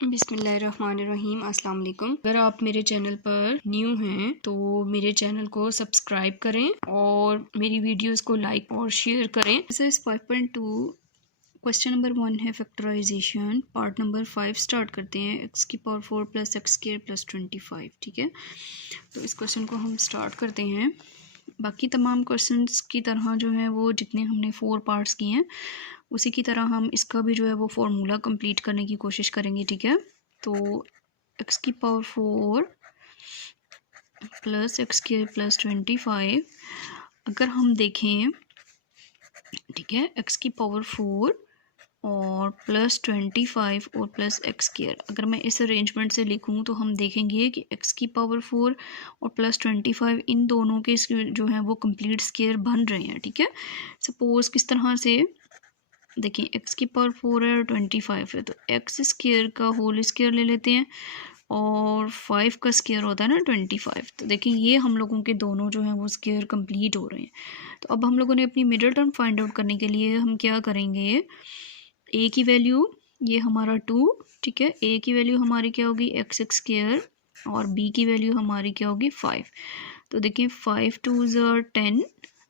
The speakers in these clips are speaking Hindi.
बिस्मिल्लाहिर्रहमानिर्रहीम अस्सलाम वालेकुम। अगर आप मेरे चैनल पर न्यू हैं तो मेरे चैनल को सब्सक्राइब करें और मेरी वीडियोस को लाइक और शेयर करें। एक्सरसाइज 5.2 क्वेश्चन नंबर 1 है फैक्टराइजेशन। पार्ट नंबर 5 स्टार्ट करते हैं। एक्स की power 4 plus x square plus 25। ठीक है, तो इस क्वेश्चन को हम स्टार्ट करते हैं। बाकी तमाम क्वेश्चंस की तरह जो है वो जितने हमने 4 पार्ट्स किए हैं उसी की तरह हम इसका भी जो है वो फार्मूला कंप्लीट करने की कोशिश करेंगे। ठीक है, तो एक्स की power 4 plus x square plus 25 अगर हम देखें, ठीक है, एक्स की पावर 4 और प्लस 25 और प्लस एक्स स्क्वायर, अगर मैं इस अरेंजमेंट से लिखूं तो हम देखेंगे कि एक्स की पावर 4 और प्लस 25 इन दोनों के जो है वो कंप्लीट स्क्वायर बन रहे हैं। ठीक है, सपोज किस तरह से देखिए, एक्स की पावर 4 है और 25 है, तो एक्स स्क्वायर का होल स्क्वायर ले लेते हैं और 5 का स्क्वायर होता है ना 25। तो देखिए ये हम लोगों के दोनों जो हैं वो स्क्वायर कंप्लीट हो रहे हैं। तो अब हम लोगों ने अपनी मिडिल टर्म फाइंड आउट करने के लिए हम क्या करेंगे, ए की वैल्यू ये हमारा 2, ठीक है, ए की वैल्यू हमारी क्या होगी एक्स स्क्वायर और बी की वैल्यू हमारी क्या होगी 5। तो देखिए 5 2 ज़र 10,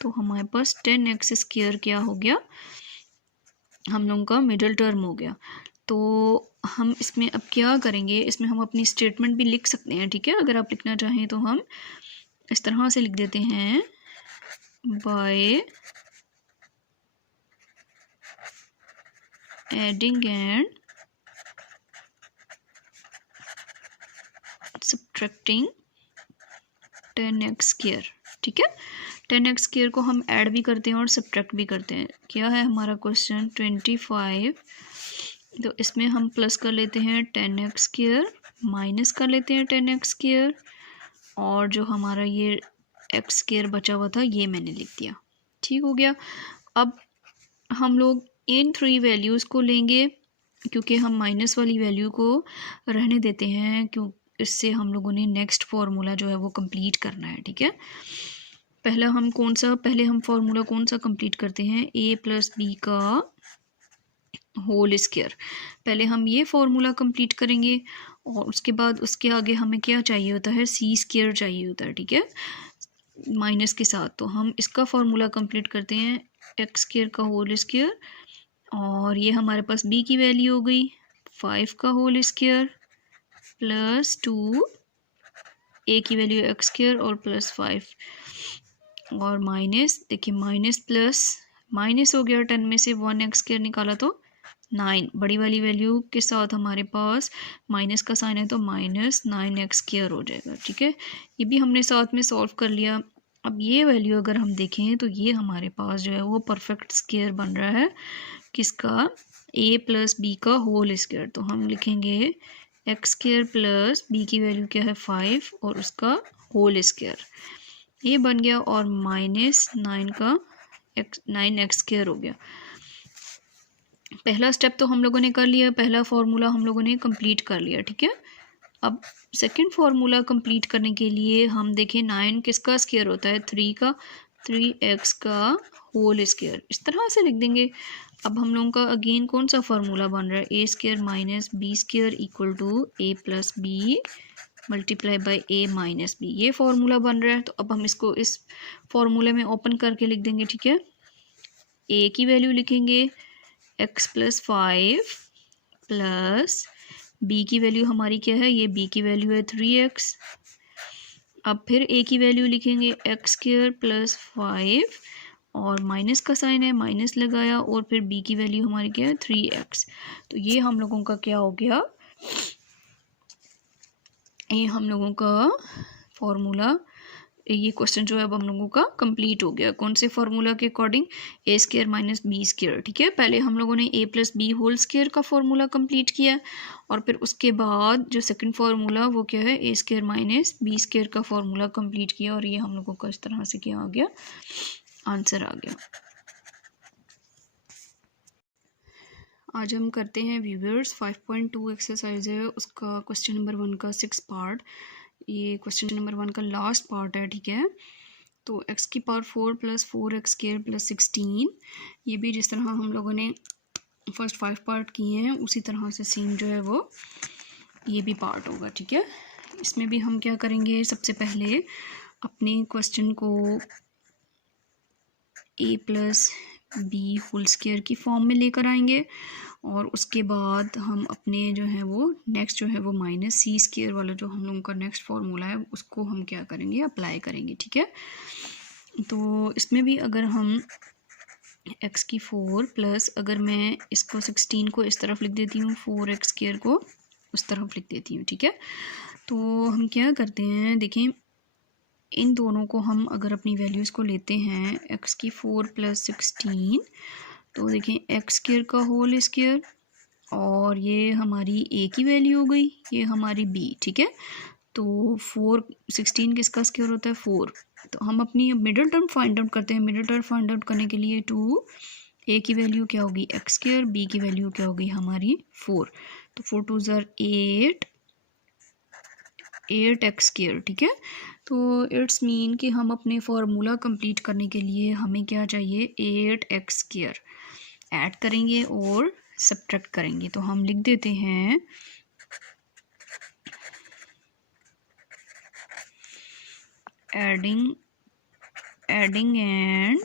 तो हमारे पास 10x स्क्वायर क्या हो गया, हम लोगों का मिडिल टर्म हो गया। तो हम इसमें अब क्या करेंगे, इसमें हम अपनी स्टेटमेंट भी लिख सकते हैं। ठीक है, अगर आप लिखना चाहें तो हम इस तरह से लिख देते हैं, by adding and subtracting 10x square. ठीक है, 10x स्क्वायर को हम ऐड भी करते हैं और सब्ट्रैक्ट भी करते हैं। क्या है हमारा क्वेश्चन 25, तो इसमें हम प्लस कर लेते हैं 10x स्क्वायर, माइनस कर लेते हैं 10x स्क्वायर, और जो हमारा ये x स्क्वायर बचा हुआ था ये मैंने लिख दिया। ठीक हो गया। अब हम लोग इन 3 वैल्यूज़ को लेंगे क्योंकि हम माइनस वाली वैल्यू को रहने देते हैं, क्यों इससे हम लोगों ने नेक्स्ट फार्मूला जो है वो कंप्लीट करना है। ठीक है, पहले हम फार्मूला कौन सा कंप्लीट करते हैं, a प्लस बी का होल स्क्वायर। पहले हम ये फार्मूला कंप्लीट करेंगे और उसके बाद उसके आगे हमें क्या चाहिए होता है, सी स्क्वायर चाहिए होता है। ठीक है, माइनस के साथ। तो हम इसका फार्मूला कंप्लीट करते हैं, एक्स स्क्वायर का होल स्क्वायर, और ये हमारे पास b की वैल्यू हो गई 5 का होल स्क्वायर प्लस 2, a की वैल्यू एक्स स्क्वायर और प्लस 5, और माइनस, देखिए माइनस प्लस माइनस हो गया, 10 में से 1 एक्स स्क्वायर निकाला तो 9, बड़ी वाली वैल्यू के साथ हमारे पास माइनस का साइन है तो माइनस 9x स्क्वायर हो जाएगा। ठीक है, ये भी हमने साथ में सॉल्व कर लिया। अब ये वैल्यू अगर हम देखें तो ये हमारे पास जो है वो परफेक्ट स्क्वायर बन रहा है, किसका, a प्लस बी का होल स्क्वायर। तो हम लिखेंगे एक्स स्क्वायर प्लस बी की वैल्यू क्या है 5 और उसका होल स्क्वायर, ये बन गया, और माइनस 9x स्क्वायर हो गया। पहला स्टेप तो हम लोगों ने कर लिया, पहला फार्मूला हम लोगों ने कंप्लीट कर लिया। ठीक है, अब सेकंड फार्मूला कंप्लीट करने के लिए हम देखें 9 किसका स्क्वायर होता है, 3 का, 3x का होल स्क्वायर, इस तरह से लिख देंगे। अब हम लोगों का अगेन कौन सा फार्मूला बन रहा है, a square minus B square equal to a plus b multiply by a minus b, ये फार्मूला बन रहा है। तो अब हम इसको इस फार्मूले में ओपन करके लिख देंगे। ठीक है, ए की वैल्यू लिखेंगे एक्स प्लस 5 प्लस बी की वैल्यू हमारी क्या है, ये बी की वैल्यू है 3x। अब फिर ए की वैल्यू लिखेंगे एक्स स्क्वायर प्लस 5 और माइनस का साइन है, माइनस लगाया, और फिर बी की वैल्यू हमारी क्या है 3x। तो ये हम लोगों का क्या हो गया, ये हम लोगों का फॉर्मूला, ये क्वेश्चन जो है अब हम लोगों का कंप्लीट हो गया। कौन से फार्मूला के अकॉर्डिंग, ए स्क्वायर माइनस बी स्क्वायर। ठीक है, पहले हम लोगों ने ए प्लस बी होल स्क्वायर का फार्मूला कंप्लीट किया, और फिर उसके बाद जो सेकंड फार्मूला वो क्या है, a square minus B square का फार्मूला कंप्लीट किया, और ये हम लोगों का इस तरह से क्या आ गया, आंसर आ गया। आज हम करते हैं व्यूअर्स 5.2 एक्सरसाइज है, उसका क्वेश्चन नंबर 1 का 6 पार्ट, ये क्वेश्चन नंबर 1 का लास्ट पार्ट है। ठीक है, तो एक्स की power 4 plus 4x square plus 16, ये भी जिस तरह हम लोगों ने फर्स्ट 5 पार्ट किए हैं उसी तरह से सेम जो है वो ये भी पार्ट होगा, ठीक है। इसमें भी हम क्या करेंगे, सबसे पहले अपने क्वेश्चन को a plus B whole square की फॉर्म में लेकर आएंगे और उसके बाद हम अपने जो है वो नेक्स्ट जो है वो माइनस सी स्क्वायर वाला जो हम लोगों का नेक्स्ट फार्मूला है उसको हम क्या करेंगे, अप्लाई करेंगे, ठीक है। तो इसमें भी अगर हम x की 4 प्लस अगर मैं इसको 16 को इस तरफ लिख देती हूँ, 4x स्क्वायर को उस तरफ लिख देती हूँ, ठीक है। तो हम क्या करते हैं, देखें इन दोनों को हम अगर अपनी वैल्यूज़ को लेते हैं, x की 4 प्लस 16, तो देखें x स्क्वायर का होल स्क्वायर और ये हमारी a की वैल्यू हो गई, ये हमारी b, ठीक है। तो 16 किसका स्क्वायर होता है, 4। तो हम अपनी मिडिल टर्म फाइंड आउट करते हैं। मिडिल टर्म फाइंड आउट करने के लिए 2 a की वैल्यू क्या होगी, x स्क्वायर, b की वैल्यू क्या होगी हमारी 4। तो 4 2 ज़ार 8x स्क्वायर, ठीक है। तो इट्स मीन कि हम अपने फार्मूला कंप्लीट करने के लिए हमें क्या चाहिए, 8x स्क्वायर ऐड करेंगे और सब्ट्रैक्ट करेंगे। तो हम लिख देते हैं adding and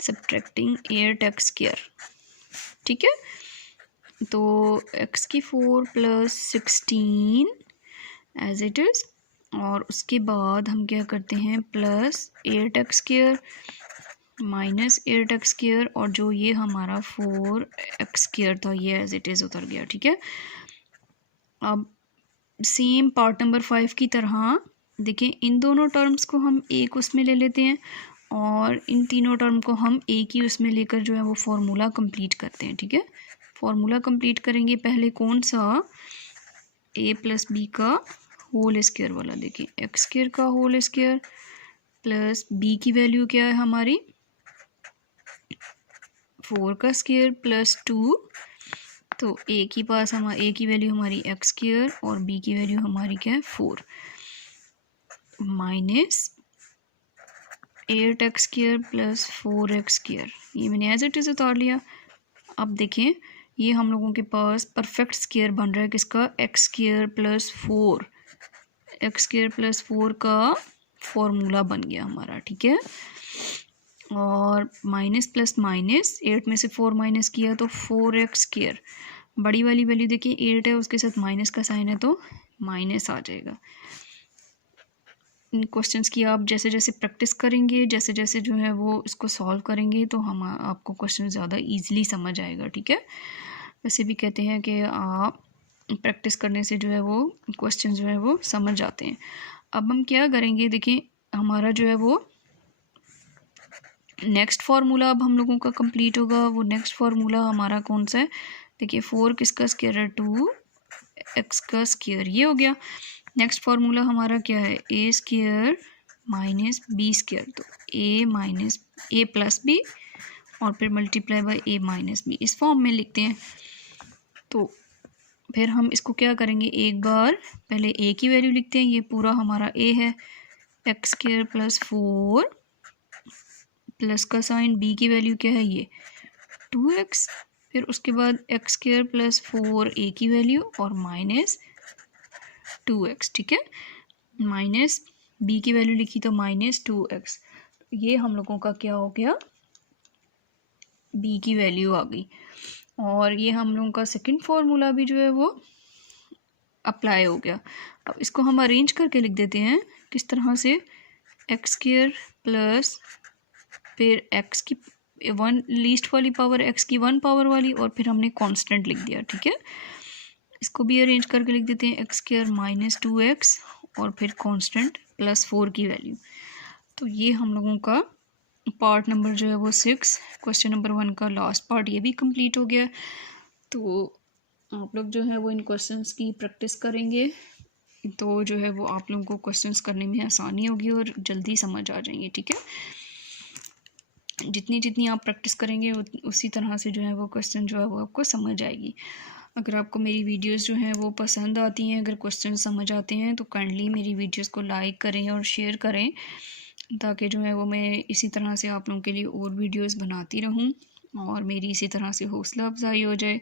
subtracting 8x square, ठीक है। तो x की 4 प्लस 16 एज इट इज़ और उसके बाद हम क्या करते हैं, plus 8x square minus 8x square और जो ये हमारा 4x स्क्वायर था ये एज इट इज़ उतर गया, ठीक है। अब सेम पार्ट नंबर 5 की तरह देखें, इन दोनों टर्म्स को हम एक उसमें ले लेते हैं और इन तीनों टर्म को हम एक ही उसमें लेकर जो है वो फार्मूला कंप्लीट करते हैं, ठीक है। फार्मूला कंप्लीट करेंगे पहले कौन सा, a प्लस बी का होल स्क्वायर वाला। देखिए x स्क्वायर का होल स्क्वायर प्लस b की वैल्यू क्या है हमारी 4 का स्क्वायर प्लस 2। तो a की पास हमारा a की वैल्यू हमारी x स्क्वायर और b की वैल्यू हमारी क्या है 4 minus 8x square plus 4x square, ये मैंने एज इट इज़ उतार लिया। अब देखें ये हम लोगों के पास परफेक्ट स्क्वायर बन रहा है किसका, x square plus 4, x square plus 4 का फॉर्मूला बन गया हमारा, ठीक है। और माइनस प्लस माइनस 8 में से 4 माइनस किया तो 4x स्क्वायर, बड़ी वाली वैल्यू देखिए 8 है उसके साथ माइनस का साइन है तो माइनस आ जाएगा। इन क्वेश्चंस की आप जैसे जैसे प्रैक्टिस करेंगे, जैसे जैसे जो है वो इसको सॉल्व करेंगे तो हम आपको क्वेश्चन ज़्यादा इजीली समझ आएगा, ठीक है। वैसे भी कहते हैं कि आप प्रैक्टिस करने से जो है वो क्वेश्चन जो है वो समझ आते हैं। अब हम क्या करेंगे, देखिए हमारा जो है वो नेक्स्ट फार्मूला अब हम लोगों का कंप्लीट होगा। वो नेक्स्ट फार्मूला हमारा कौन सा है, देखिए 4 किसका स्क्वायर है 2x का स्क्वायर, ये हो गया। नेक्स्ट फार्मूला हमारा क्या है, a square minus B square, तो a माइनस a प्लस बी और फिर multiply by a minus B, इस फॉर्म में लिखते हैं। तो फिर हम इसको क्या करेंगे, एक बार पहले a की वैल्यू लिखते हैं, ये पूरा हमारा a है, x स्क्वायर प्लस 4 प्लस का साइन, b की वैल्यू क्या है ये 2x, फिर उसके बाद x स्क्वायर प्लस 4 a की वैल्यू और माइनस 2x, ठीक है। माइनस b की वैल्यू लिखी तो माइनस 2x, ये हम लोगों का क्या हो गया, b की वैल्यू आ गई। और ये हम लोगों का सेकंड फार्मूला भी जो है वो अप्लाई हो गया। अब इसको हम अरेंज करके लिख देते हैं किस तरह से, एक्स स्क्वायर प्लस फिर एक्स की 1 लीस्ट वाली पावर, एक्स की 1 पावर वाली और फिर हमने कांस्टेंट लिख दिया, ठीक है। इसको भी अरेंज करके लिख देते हैं, एक्स स्क्वायर माइनस 2x और फिर कांस्टेंट प्लस 4 की वैल्यू। तो ये हम लोगों का पार्ट नंबर जो है वो 6, क्वेश्चन नंबर 1 का लास्ट पार्ट ये भी कंप्लीट हो गया। तो आप लोग जो है वो इन क्वेश्चंस की प्रैक्टिस करेंगे तो जो है वो आप लोगों को क्वेश्चंस करने में आसानी होगी और जल्दी समझ आ जाएंगे, ठीक है। जितनी जितनी आप प्रैक्टिस करेंगे उसी तरह से जो है वो क्वेश्चन जो है वो आपको समझ आएगी। अगर आपको मेरी वीडियोस जो हैं वो पसंद आती हैं, अगर क्वेश्चन समझ आते हैं तो काइंडली मेरी वीडियोस को लाइक करें और शेयर करें ताकि जो है वो मैं इसी तरह से आप लोगों के लिए और वीडियोस बनाती रहूं और मेरी इसी तरह से हौसला अफजाई हो जाए,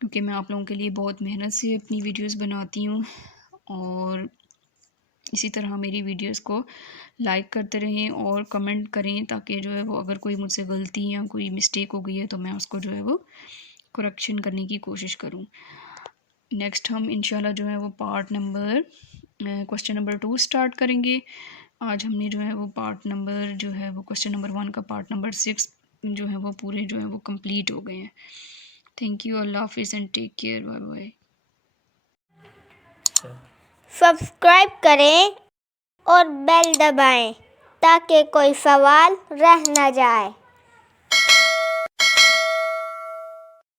क्योंकि मैं आप लोगों के लिए बहुत मेहनत से अपनी वीडियोस बनाती हूँ। और इसी तरह मेरी वीडियोस को लाइक करते रहें और कमेंट करें, ताकि जो है वो अगर कोई मुझसे गलती या कोई मिस्टेक हो गई है तो मैं उसको जो है वो करेक्शन करने की कोशिश करूँ। नेक्स्ट हम इंशाल्लाह जो है वो क्वेश्चन नंबर 2 स्टार्ट करेंगे। आज हमने जो है वो क्वेश्चन नंबर 1 का पार्ट नंबर 6 जो है वो पूरे जो है वो कंप्लीट हो गए हैं। थैंक यू, अल्लाह हाफिज़ and take care, bye bye. Subscribe करें और बेल दबाएं ताकि कोई सवाल रह न जाए।